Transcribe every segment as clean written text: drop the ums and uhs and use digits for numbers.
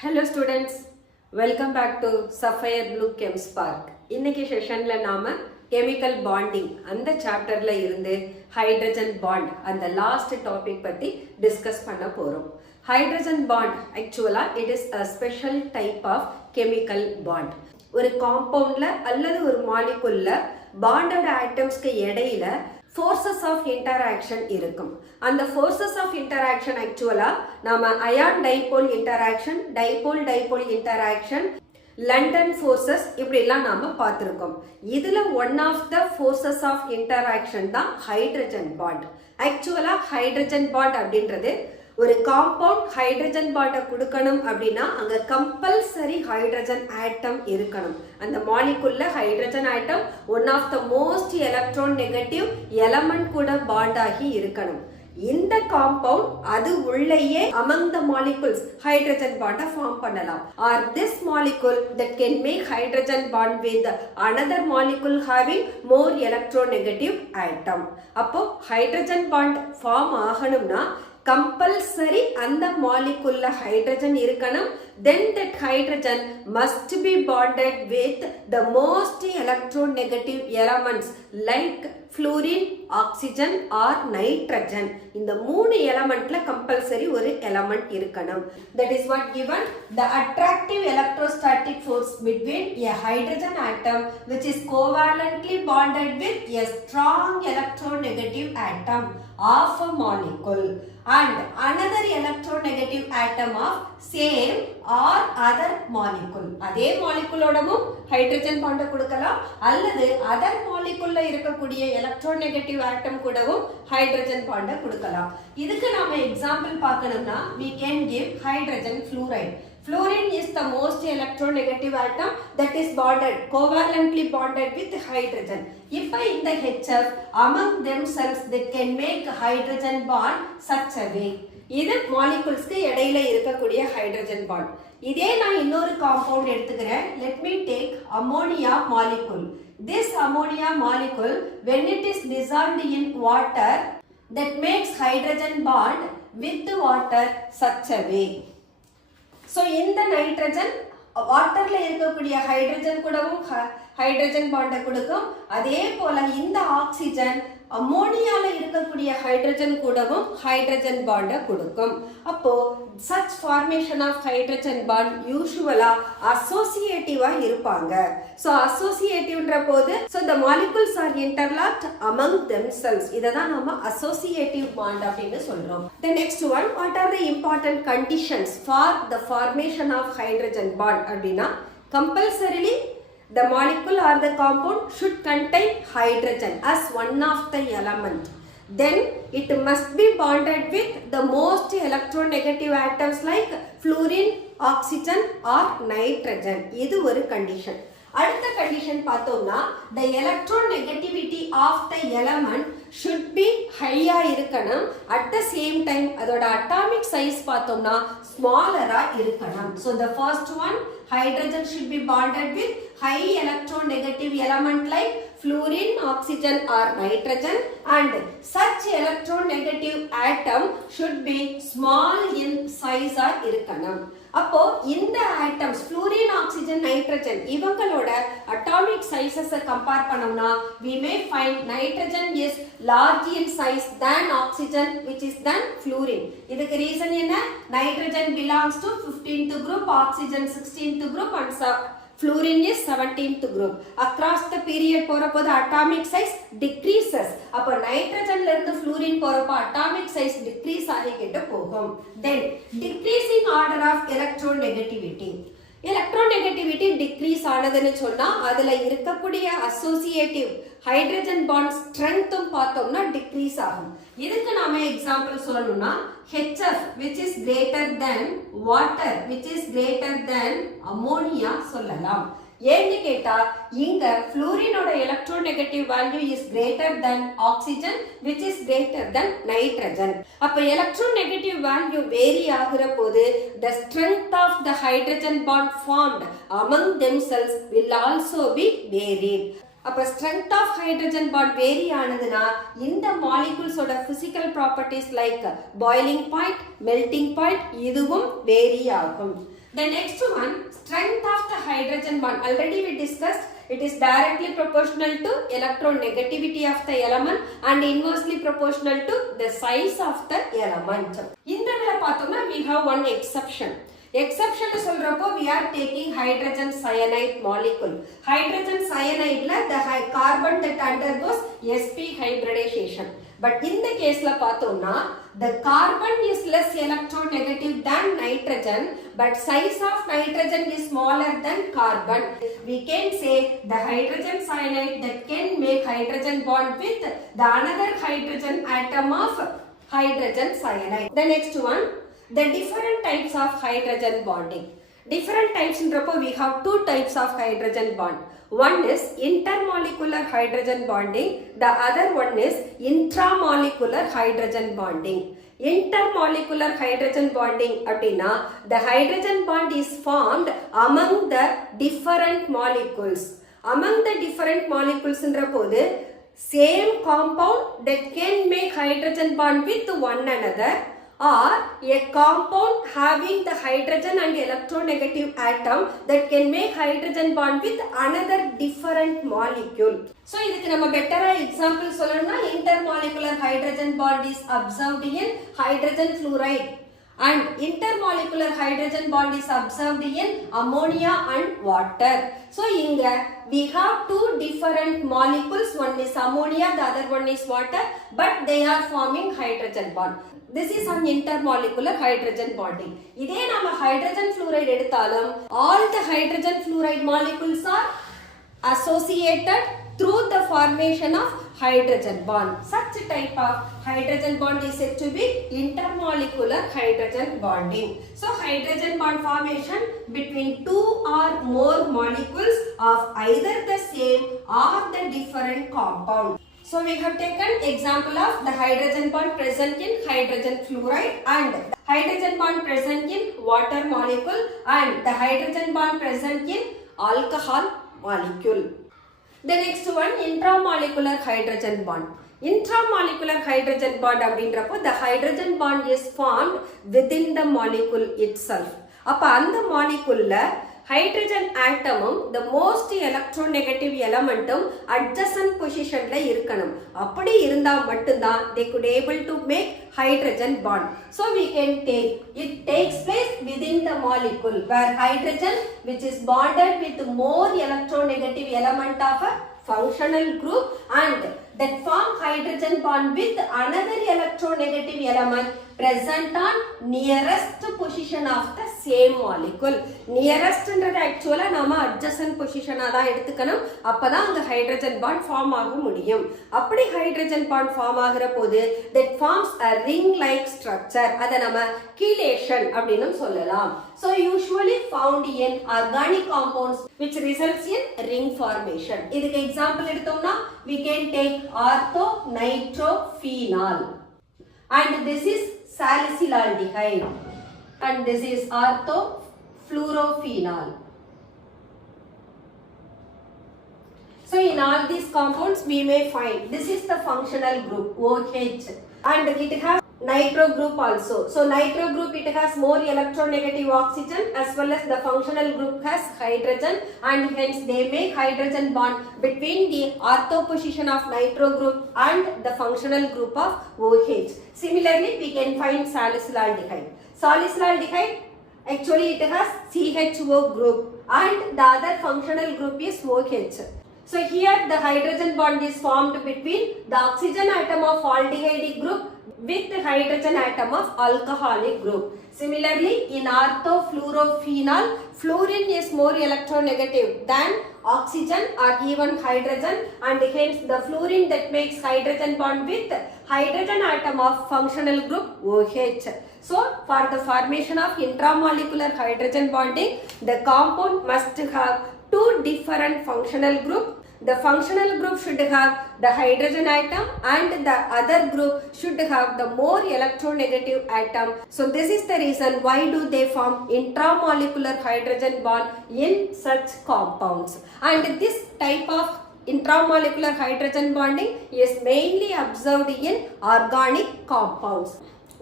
Hello students, welcome back to Sapphire Blue Chem Spark. இன்னைக்கு செஷன்ல நாம chemical bonding அந்த சாப்டர்ல இருந்து hydrogen bond அந்த லாஸ்ட் டாபிக் பத்தி டிஸ்கஸ் பண்ண போறோம். Hydrogen bond actually it is a special type of chemical bond. ஒரு காம்பவுண்ட்ல அல்லது ஒரு மாலிகுல்ல பாண்டட் ஆட்டம்ஸ்க்கு இடையில forces of interaction இருக்கும். அந்த forces of interaction actually நாம ion dipole interaction, dipole interaction, London forces இப்படிலாம் நாம பார்த்திருக்கோம். இதுல one of the forces of interaction தான் hydrogen bond. Actually hydrogen bond அப்படின்றது ஒரு காம்பவுண்ட் ஹைட்ரஜன் பாண்டை கொடுக்கணும் அப்படின்னா அங்க கம்பல்சரி ஹைட்ரஜன் ஆட்டம் இருக்கணும். அந்த மாலிகுல்ல hydrogen atom one of the most electronegative element கூட பாண்ட் ஆகி இருக்கணும். இந்த காம்பவுண்ட் அது உள்ளேயே among the molecules ஹைட்ரஜன் பாண்டை ஃபார்ம் பண்ணலாம். Or this molecule that can make hydrogen bond with another molecule having more electronegative atom. அப்போ hydrogen bond form ஆகணும்னா compulsory அந்த மாலிகுல்ல ஹைட்ரஜன் இருக்கணும். Then that hydrogen must be bonded with the most electronegative elements like fluorine, oxygen or nitrogen. இந்த மூணு எலமெண்ட்ல compulsory ஒரு element இருக்கணும். That is what given the attractive electrostatic force between a hydrogen atom which is covalently bonded with a strong electronegative atom of a molecule and another electronegative atom of same or other molecule. அதே மாலிகுலோடவும் hydrogen பாண்டை கொடுக்கலாம் அல்லது other மாலிகுல்ல இருக்கக்கூடிய electronegative ஆட்டம் கூடவும் hydrogen பாண்டை கொடுக்கலாம். இதுக்கு நாம example பார்க்கணும்னா we can give hydrogen fluoride. Fluorine is the most electronegative atom that is bonded, covalently bonded with hydrogen. இப்போ இந்த HF among themselves that can make hydrogen bond such a way. இது மாலிகுல்ஸ்க்கு இடையில இருக்கக்கூடிய hydrogen bond. இதே நான் இன்னொரு compound எடுத்துக்கிறேன். Let me take ammonia molecule. This ammonia molecule when it is dissolved in water that makes hydrogen bond with water such a way. So இந்த nitrogen வாட்டர்ல இருக்கக்கூடிய ஹைட்ரஜன் கூடவும் ஹைட்ரஜன் பாண்டை கொடுக்கும். அதே போல இந்த ஆக்சிஜன் அம்மோனியால இருக்கக்கூடிய ஹைட்ரஜன் கூடவும் ஹைட்ரஜன் பாண்டை கொடுக்கும். அப்போ such formation of hydrogen bond usually associative-ஆ இருப்பாங்க. So associative-ன்ற போது so the molecules are interlocked among themselves. இததான் நாம associative bond அப்படின்னு சொல்றோம். The next one, what are the important conditions for the formation of hydrogen bond அப்படின்னா compulsorily the molecule or the compound should contain hydrogen as one of the element. Then it must be bonded with the most electronegative atoms like fluorine, oxygen or nitrogen. இது ஒரு condition. அடுத்த condition பார்த்தோம்னா the electronegativity of the element should be high-ஆ இருக்கணும். At the same time அதோட atomic size பார்த்தோம்னா smaller-ஆ இருக்கணும். So the first one, hydrogen should be bonded with high electronegative element like fluorine, oxygen or nitrogen and such electronegative atom should be small in size ஆ இருக்கணும். அப்போ இந்த atoms fluorine, oxygen, nitrogen இவங்களோட atomic sizes compare பண்ணோம்னா we may find nitrogen is large in size than oxygen which is than fluorine. இதுக்கு reason என்ன? nitrogen belongs to 15th group, oxygen 16th group and fluorine is 17th group. Across the period போறப்போது atomic size decreases. அப்ப nitrogenல இருந்து fluorine போறப்போ atomic size decrease ஆகிக்கிட்டு போகும். Then decreasing order of electronegativity. Electronegativity decrease ஆனதுன்னு சொன்னா அதுல இருக்கக்கூடிய அசோசியேட்டிவ் ஹைட்ரஜன் பாண்ட் ஸ்ட்ரென்த்தும் பார்த்தோம்னா டிக்ரீஸ் ஆகும். இதுக்கு நாம எக்ஸாம்பிள் சொல்லணும்னா HF which is greater than water which is greater than ammonia சொல்லலாம். ஏன்னு கேட்டா இங்க fluorineோட electronegative value is greater than oxygen which is greater than nitrogen. அப்ப electronegative value vary ஆகுற போது the strength of the hydrogen bond formed among themselves will also be varied. அப்ப strength of hydrogen bond vary ஆனதுனா இந்த molecules ஓட physical properties like boiling point, melting point இதுவும் vary ஆகும். The next one, strength of the hydrogen bond. Already we discussed, it is directly proportional to electronegativity of the element and inversely proportional to the size of the element. இந்த வேளை பார்த்தோம்னா we have one exception. Exception சொல்றப்போ we are taking hydrogen cyanide molecule. Hydrogen cyanide la the carbon that undergoes sp hybridization. But in the case la பார்த்தோம்னா the carbon is less electronegative than nitrogen, but size of nitrogen is smaller than carbon. We can say the hydrogen cyanide that can make hydrogen bond with the another hydrogen atom of hydrogen cyanide. The next one, the different types of hydrogen bonding. Different types in rapport, we have two types of hydrogen bond. One is intermolecular hydrogen bonding, the other one is intramolecular hydrogen bonding. Intermolecular hydrogen bonding அப்படினா the hydrogen bond is formed among the different molecules. Among the different molecules என்ற போது same compound that can make hydrogen bond with one another, or a compound having the hydrogen and electronegative atom that can make hydrogen bond with another different molecule. So இதுக்கு நம்ம பெட்டரா example சொல்லணும்னா intermolecular hydrogen bond is observed in hydrogen fluoride and intermolecular hydrogen bond is observed in ammonia and water. So inga we have two different molecules, one is ammonia, the other one is water, but they are forming hydrogen bond. This is an intermolecular hydrogen bonding. இதே நாம hydrogen fluoride எடுத்தாலும் all the hydrogen fluoride molecules are associated through the formation of hydrogen bond. Such type of hydrogen bond is said to be intermolecular hydrogen bonding. So hydrogen bond formation between two or more molecules of either the same or the different compound. So we have taken example of the hydrogen bond present in hydrogen fluoride and the hydrogen bond present in water molecule and the hydrogen bond present in alcohol molecule. The next one, intramolecular hydrogen bond. Intramolecular hydrogen bond அப்படின்றப்போ the hydrogen bond is formed within the molecule itself. அப்ப அந்த moleculeல hydrogen atomum the most electronegative elementum adjacent positionல இருக்கணும். அப்படி இருந்தா மட்டும்தான் they could able to make hydrogen bond. So we can take, it takes place within the molecule where hydrogen which is bonded with more electronegative element of a functional group and that form hydrogen bond with another electronegative element present on nearest position of the same molecule. Nearest என்றது actually நாம adjacent position தான் எடுத்துக்கணும். அப்பதான் அந்த hydrogen bond form ஆக முடியும். அப்படி hydrogen bond form ஆகிற போது that forms a ring like structure. அதை நம்ம chelation அப்படினு சொல்லலாம். So usually found in organic compounds which results in ring formation. இதுக்கு example எடுத்தோம்னா we can take orthonitrophenol and this is salicylaldehyde and this is orthofluorophenol. So in all these compounds we may find this is the functional group OH and it has nitro group also. So nitro group it has more electronegative oxygen as well as the functional group has hydrogen and hence they make hydrogen bond between the ortho position of nitro group and the functional group of OH. Similarly we can find salicylaldehyde. Salicylaldehyde actually it has CHO group and the other functional group is OH. So here the hydrogen bond is formed between the oxygen atom of aldehydic group with the hydrogen atom of alcoholic group. Similarly, in orthofluorophenol, fluorine is more electronegative than oxygen or even hydrogen and hence the fluorine that makes hydrogen bond with hydrogen atom of functional group OH. So, for the formation of intramolecular hydrogen bonding, the compound must have two different functional groups. The functional group should have the hydrogen atom and the other group should have the more electronegative atom. So this is the reason why do they form intramolecular hydrogen bond in such compounds. And this type of intramolecular hydrogen bonding is mainly observed in organic compounds.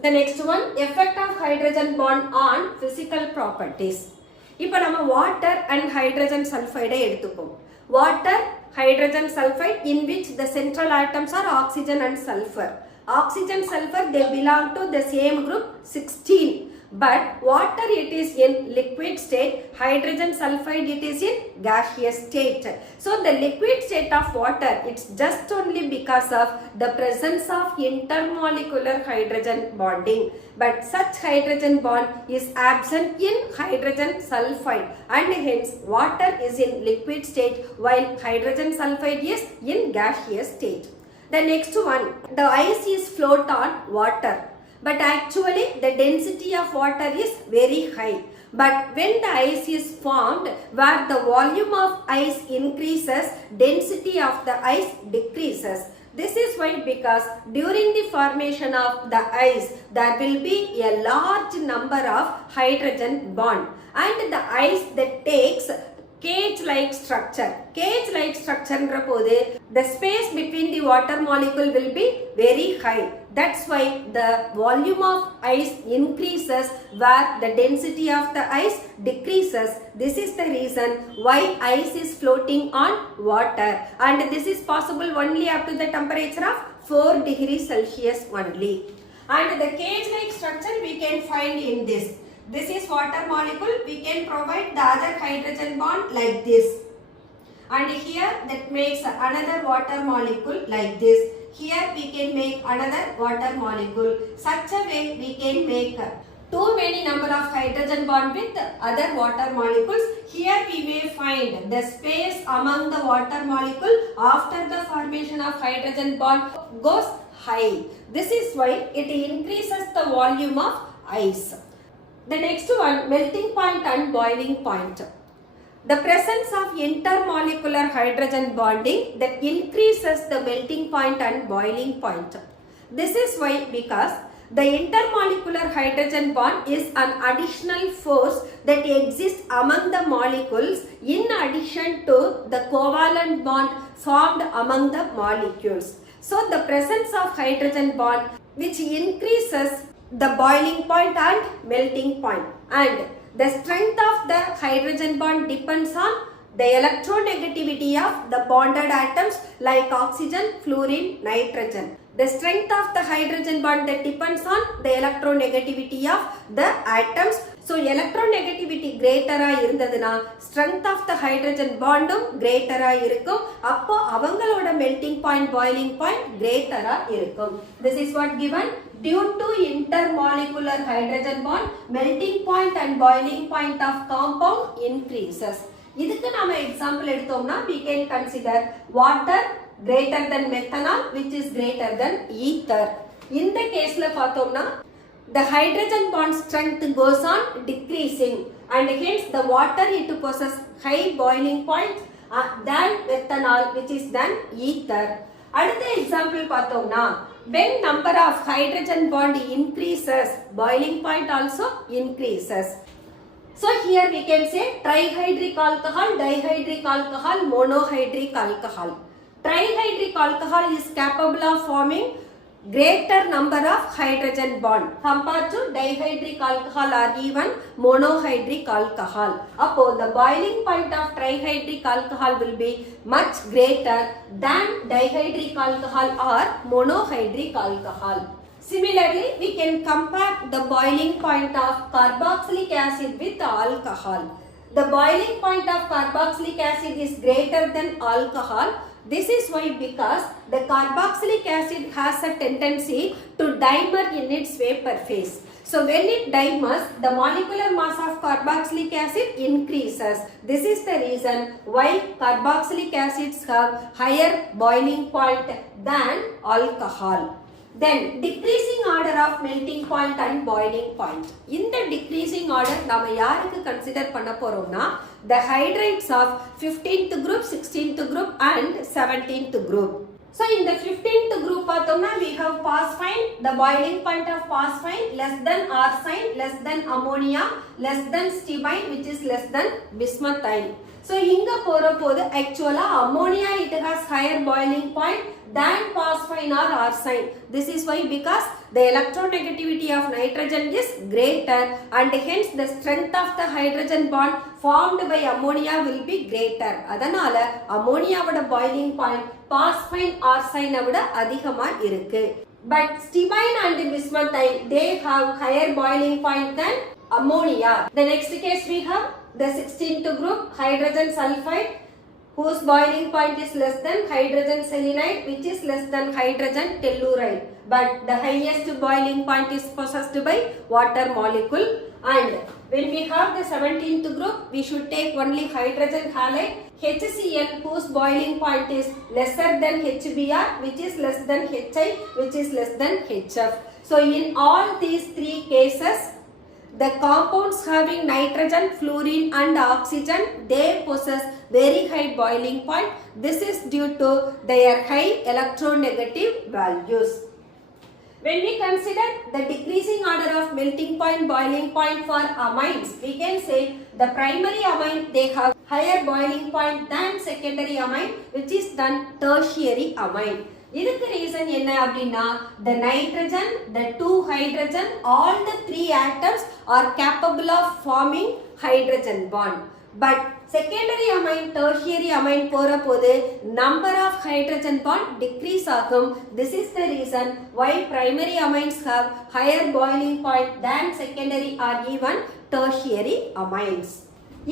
The next one, effect of hydrogen bond on physical properties. இப்போ நம்ம water and hydrogen sulfide எடுத்துப்போம். Water, hydrogen sulfide in which the central atoms are oxygen and sulfur. Oxygen, sulfur, they belong to the same group 16. But water it is in liquid state, hydrogen sulfide it is in gaseous state. So the liquid state of water, it's just only because of the presence of intermolecular hydrogen bonding. But such hydrogen bond is absent in hydrogen sulfide and hence water is in liquid state while hydrogen sulfide is in gaseous state. The next one, the ice is float on water. But actually the density of water is very high. But when the ice is formed, where the volume of ice increases, density of the ice decreases. This is why, because during the formation of the ice, there will be a large number of hydrogen bond. And the ice that takes cage-like structure. Cage-like structure the space between the water molecule will be very high. That's why the volume of ice increases where the density of the ice decreases. This is the reason why ice is floating on water, and this is possible only up to the temperature of 4 degrees Celsius only. And the cage-like structure we can find in this. This is water molecule. We can provide the other hydrogen bond like this. And here that makes another water molecule like this. Here we can make another water molecule. Such a way we can make too many number of hydrogen bond with other water molecules. Here we may find the space among the water molecule after the formation of hydrogen bond goes high. This is why it increases the volume of ice. The next one, melting point and boiling point. The presence of intermolecular hydrogen bonding that increases the melting point and boiling point. This is why, because the intermolecular hydrogen bond is an additional force that exists among the molecules in addition to the covalent bond formed among the molecules. So the presence of hydrogen bond which increases the boiling point and melting point, and the strength of the hydrogen bond depends on the electronegativity of the bonded atoms like oxygen, fluorine, nitrogen. The strength of the hydrogen bond that depends on the electronegativity of the atoms. So electronegativity greater irundaduna strength of the hydrogen bondum greater irukkum. Appo avangaloda melting point, boiling point greater irukkum. This is what given. Due to intermolecular hydrogen bond, melting point and boiling point of compound increases. இதுக்கு நாம example எடுத்தோம்னா we can consider water greater than methanol which is greater than ether. இந்த கேஸ்ல பார்த்தோம்னா the hydrogen bond strength goes on decreasing and hence the water it possesses high boiling point than methanol which is than ether. அடுத்த example பார்த்தோம்னா when number of hydrogen bond increases, boiling point also increases. So here we can say trihydric alcohol, dihydric alcohol, monohydric alcohol. Trihydric alcohol is capable of forming greater number of hydrogen bond compared to dihydric alcohol or even monohydric alcohol. Upon the boiling point of trihydric alcohol will be much greater than dihydric alcohol or monohydric alcohol. Similarly, we can compare the boiling point of carboxylic acid with alcohol. The boiling point of carboxylic acid is greater than alcohol. This is why, because the carboxylic acid has a tendency to dimer in its vapor phase. So when it dimers, the molecular mass of carboxylic acid increases. This is the reason why carboxylic acids have higher boiling point than alcohol. Then decreasing order of melting point and boiling point. In the decreasing order, நாம யாருக்கு consider பண்ண போறோம்னா the hydrides of 15th group, 16th group and 17th group. So in the 15th group பார்த்தோம்னா we have phosphine, the boiling point of phosphine less than arsine, less than ammonia, less than stibine which is less than bismuthine. So இங்க போறபோது actually ammonia it has higher boiling point than phosphine or arsine. This is why because the electronegativity of nitrogen is greater and hence the strength of the hydrogen bond formed by ammonia will be greater. அதனால ammonia would boiling point phosphine arsine விட அதிகமா இருக்கு. But stibine and bismuthine they have higher boiling point than ammonia. The next case we have the 16th group hydrogen sulfide whose boiling point is less than hydrogen selenide which is less than hydrogen telluride, but the highest boiling point is possessed by water molecule. And when we have the 17th group we should take only hydrogen halide HCl whose boiling point is lesser than HBr which is less than HI which is less than HF. So in all these three cases the compounds having nitrogen, fluorine and oxygen they possess very high boiling point. This is due to their high electronegative values. When we consider the decreasing order of melting point, boiling point for amines, we can say the primary amine they have higher boiling point than secondary amine which is then tertiary amine. இதுக்கு reason என்ன அப்படின்னா the nitrogen, the two hydrogen, all the three atoms are capable of forming hydrogen bond. But secondary amine, tertiary amine போறபோது number of hydrogen bond decrease ஆகும். This is the reason why primary amines have higher boiling point than secondary or even tertiary amines.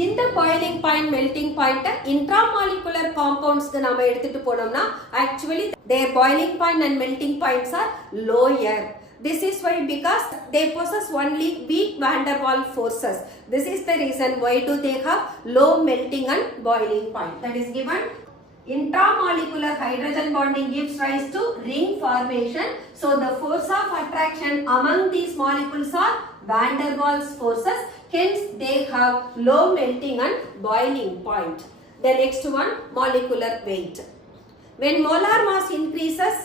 இந்த boiling point, melting point intramolecular compounds நாம எடுத்துட்டு போனோம்னா actually their boiling point and melting points are lower. This is why because they possess only weak van der Waals forces. This is the reason why do they have low melting and boiling point. That is given. Intramolecular hydrogen bonding gives rise to ring formation. So the force of attraction among these molecules are van der Waals forces. Hence they have low melting and boiling point. The next one, molecular weight. When molar mass increases,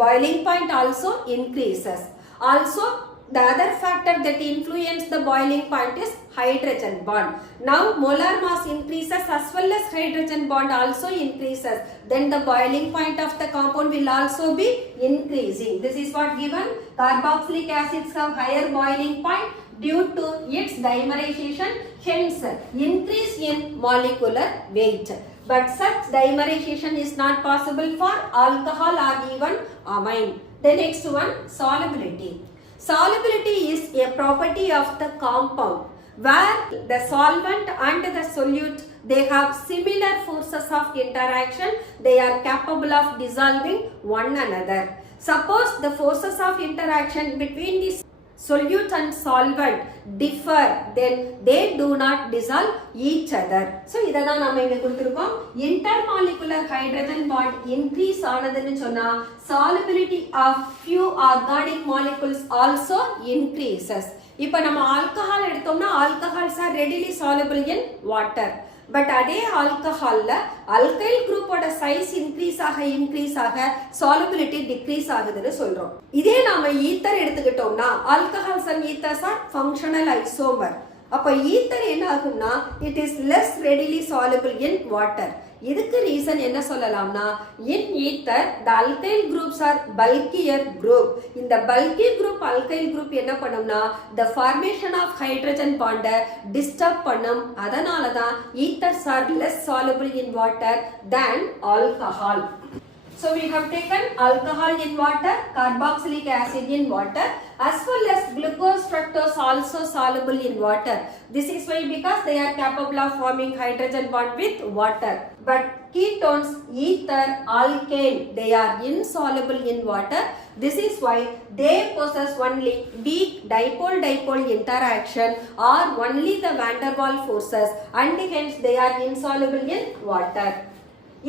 boiling point also increases. Also the other factor that influence the boiling point is hydrogen bond. Now molar mass increases as well as hydrogen bond also increases. Then the boiling point of the compound will also be increasing. This is what given. Carboxylic acids have higher boiling point due to its dimerization, hence increase in molecular weight. But such dimerization is not possible for alcohol or even amine. The next one, solubility. Solubility is a property of the compound where the solvent and the solute they have similar forces of interaction. They are capable of dissolving one another. Suppose the forces of interaction between these solute and solvent differ, then they do not dissolve each other. So இததான் நாம இங்க கொடுத்திருக்கோம். Intermolecular hydrogen bond increase ஆனதுன்னு சொன்னா solubility of few organic molecules also increases. இப்போ நம்ம alcohol எடுத்தோம்னா alcohols are readily soluble in water. But அதே ஆல்கஹால்ல அல்கைல் குரூப்போட சைஸ் இன்க்ரீஸ் ஆக solubility டிக்ரீஸ் ஆகுதுன்னு சொல்றோம். இதே நாம ஈத்தர் எடுத்துக்கிட்டோம்னா alcohols and ethers are functional isomer. அப்ப ஈத்தர் என்ன ஆகும்னா it is less readily soluble in water. இதுக்கு ரீசன் என்ன சொல்லலாம்னா in ether the alkyl groups are bulkier group. இந்த bulky group alkyl group என்ன பண்ணும்னா the formation of hydrogen bond disturb பண்ணும். அதனால தான் ethers are less soluble in water than alcohol. So we have taken alcohol in water, carboxylic acid in water, as well as glucose, fructose also soluble in water. This is why because they are capable of forming hydrogen bond with water. But ketones, ether, alkane, they are insoluble in water. This is why they possess only weak dipole-dipole interaction or only the van der Waals forces, and hence they are insoluble in water.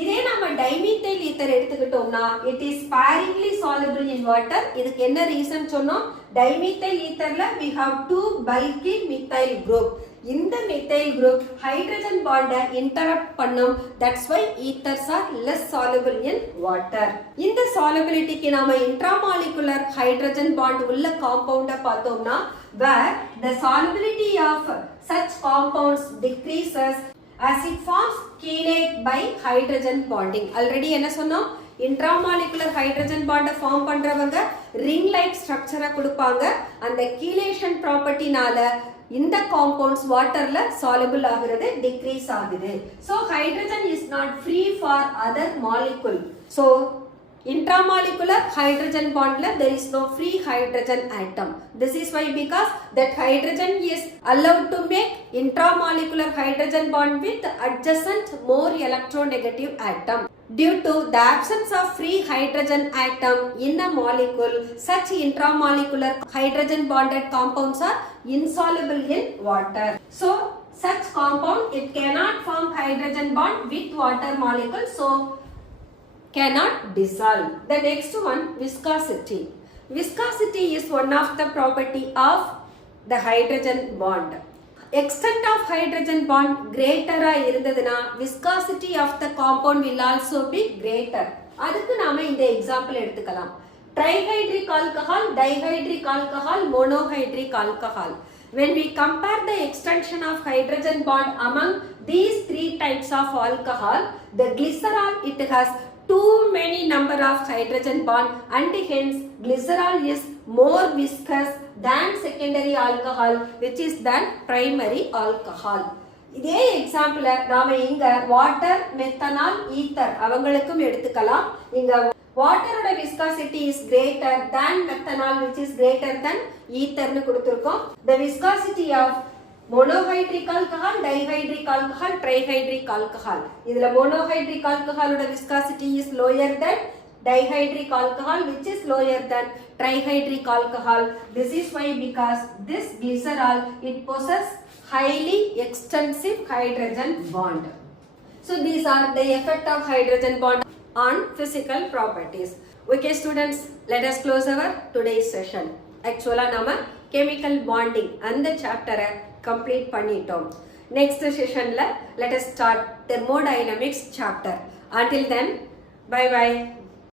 இதே நாம டைமீத்தைல் ether எடுத்துக்கிட்டோம்னா it is sparingly soluble in water. இதுக்கு என்ன reason சொன்னோம்? டைமீத்தைல் ஈத்தர்ல we have two bulky methyl group. இந்த methyl group hydrogen bond interrupt பண்ணும். That's why ethers are less soluble in water. இந்த solubility க்கு நாம intramolecular hydrogen bond உள்ள compound பார்த்தோம்னா where the solubility of such compounds decreases as it forms chelate by hydrogen bonding. Already என்ன சொன்னோம்? intramolecular hydrogen bond form பண்றவங்க ring like structure கொடுப்பாங்க. அந்த chelation property நால இந்த compounds waterல soluble ஆகிறது decrease ஆகுது. So hydrogen is not free for other molecule. So intramolecular hydrogen bond there is no free hydrogen atom. This is why because that hydrogen is allowed to make intramolecular hydrogen bond with adjacent more electronegative atom. Due to the absence of free hydrogen atom in a molecule, such intramolecular hydrogen bonded compounds are insoluble in water. So such compound it cannot form hydrogen bond with water molecule, so cannot dissolve. The next one, viscosity. Viscosity is one of the property of the hydrogen bond. Extent of hydrogen bond greater இருந்ததுனா viscosity of the compound will also be greater. அதுக்கு நாம இந்த example எடுத்துக்கலாம். Trihydric alcohol, dihydric alcohol, monohydric alcohol. When we compare the extension of hydrogen bond among these three types of alcohol, the glycerol it has too many number of hydrogen bond and hence glycerol is more viscous than secondary alcohol which is than primary alcohol. இதே example நாம இங்க water methanol ether அவங்களுக்கும் எடுத்துக்கலாம். இங்க வாட்டரோட viscosity is greater than methanol which is greater than ether னு கொடுத்திருக்கோம். The viscosity of monohydric alcohol, dihydric alcohol, trihydric alcohol. இதுல monohydric alcohol ஓட viscosity is lower than dihydric alcohol which is lower than trihydric alcohol. This is why because this glycerol it possesses highly extensive hydrogen bond. So these are the effect of hydrogen bond on physical properties. Okay students, let us close our today's session. Actually நாம chemical bonding அந்த chapter complete பண்ணிட்டோம். Next sessionல let us start thermodynamics chapter. Until then, bye bye.